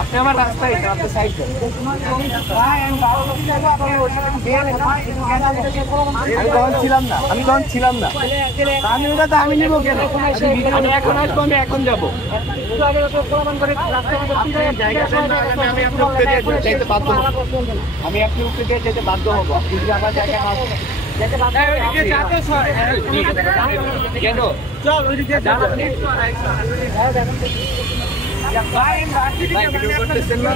আপনি আমার রাস্তায় আপনি সাইড দেন। আমি তখন ছিলাম না আমি ওটা তো আমি নেবো কেন? আমি এখন আসবো, আমি এখন যাবো। আমি আপনি উঠতে দিয়ে যেতে বাধ্য হবো যদি আমার জায়গায় না কেন? চল ওইদিকে করতেছেন না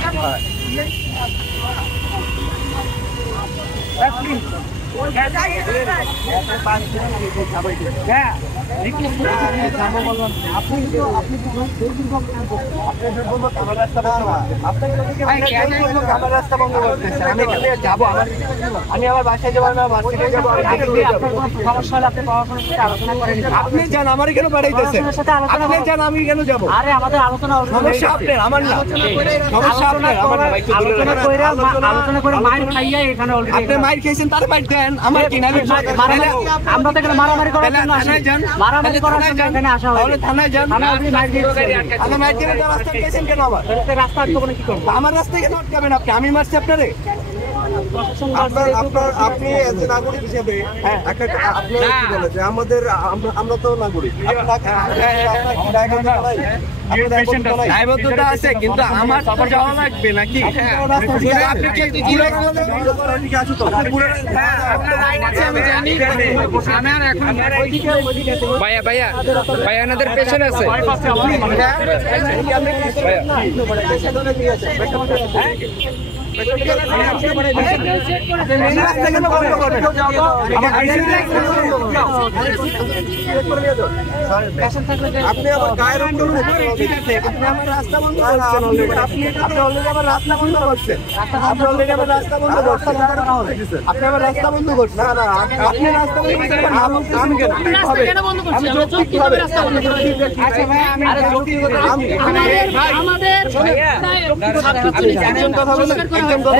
আমি আমার বাসায় যাবো, আপনি যান, আমার কেন পাঠাইতেছেন? আপনি যান, আমি কেন যাবো? আরে আমাদের আলোচনা সমস্যা আপনার, আমার না সমস্যা আপনার। আলোচনা করে মাইর খাইয়া এখানে আপনি মাইর খেয়েছেন, তার মাইর দেন। আমার কি না আমরা তো এখানে মারামারি করার জন্য আসি, মারামারি করার জন্য এখানে আসা হয়। তাহলে থানায় যান, থানায় মাইর দিয়েছেন। আপনি মাইর দিয়ে রাস্তা খেয়েছেন কেন? আবার রাস্তা আটকাবো না কি করবো? আমার রাস্তায় কেন আটকাবেন আপনি? আমি মারছি আপনারে? আপনি নাগরিক হিসেবে আমাদের আমরা তো নাগরিক, দায়বদ্ধতা আছে, কিন্তু আমার যাওয়া লাগবে নাকি? ভাইয়া ভাইয়া ভাইয়া ওনাদের পেছনে আছে। আপনি আমার গায়ের আমার রাস্তা বন্ধ করছেন, আপনি অলরেডি আমার রাস্তা বন্ধ করছেন, আপনি অলরেডি আমার রাস্তা বন্ধ করছেন, আপনি আমার রাস্তা বন্ধ করছেন। না না, আপনি রাস্তা বন্ধ করছেন, আমি কেন বন্ধ করছি? আমি যৌক্তিকভাবে রাস্তা বন্ধ করছি। আচ্ছা ভাই, আমি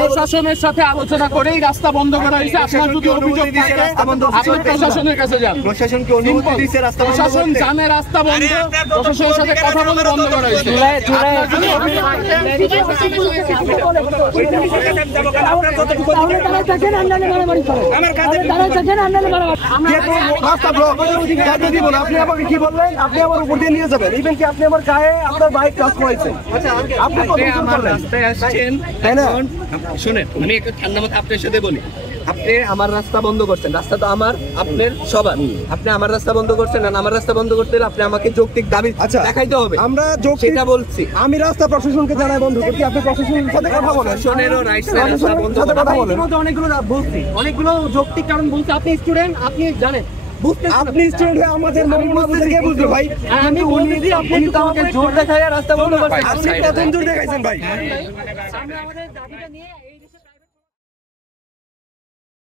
প্রশাসনের সাথে আলোচনা করেই রাস্তা বন্ধ করা হয়েছে। আপনার যদি অভিযোগ থাকে আপনি প্রশাসনের কাছে যান। প্রশাসনকে অনুমতি দিয়েছে রাস্তা বন্ধ করতে। প্রশাসন জানে রাস্তা বন্ধ, প্রশাসনের সাথে কথা বলে বন্ধ করা হয়েছে। আপনি আমাকে কি বললেন? আপনি আমার উপর দিয়ে নিয়ে যাবেন, ইভেন কি আপনি আমার গায়ে আপনার বাইক টাচ করেছেন। আপনি আমার রাস্তায় আসছেন, তাই না? শুনেন আমি একটু ঠান্ডা মাথায় আপনার সাথে বলি। আপনি আমার রাস্তা বন্ধ করছেন, রাস্তা তো আমার আপনার সবার। আপনি আমার রাস্তা বন্ধ করছেন, আর আমার রাস্তা বন্ধ করতে হলে আপনি আমাকে যৌক্তিক দাবি দেখাইতে হবে। আমরা সেটা বলছি। আমি রাস্তা প্রশাসনকে জানাই বন্ধ করছি, আপনি প্রশাসনের সাথে কথা বলেন। প্রশাসনেরও রাইটস রাস্তা বন্ধ কথা বলেন। অনেকগুলো বলছি, অনেকগুলো যৌক্তিক কারণ বলছি। আপনি স্টুডেন্ট, আপনি জানেন। আপনি স্টুডেন্ট হয়ে আমাদের কে বুঝবে ভাই? আমি বলছি আপনি তো আমাকে জোর দেখায় রাস্তা বন্ধ করছেন। আপনি প্রথম জোর দেখাইছেন ভাই। আমরা আমাদের দাবিটা নিয়ে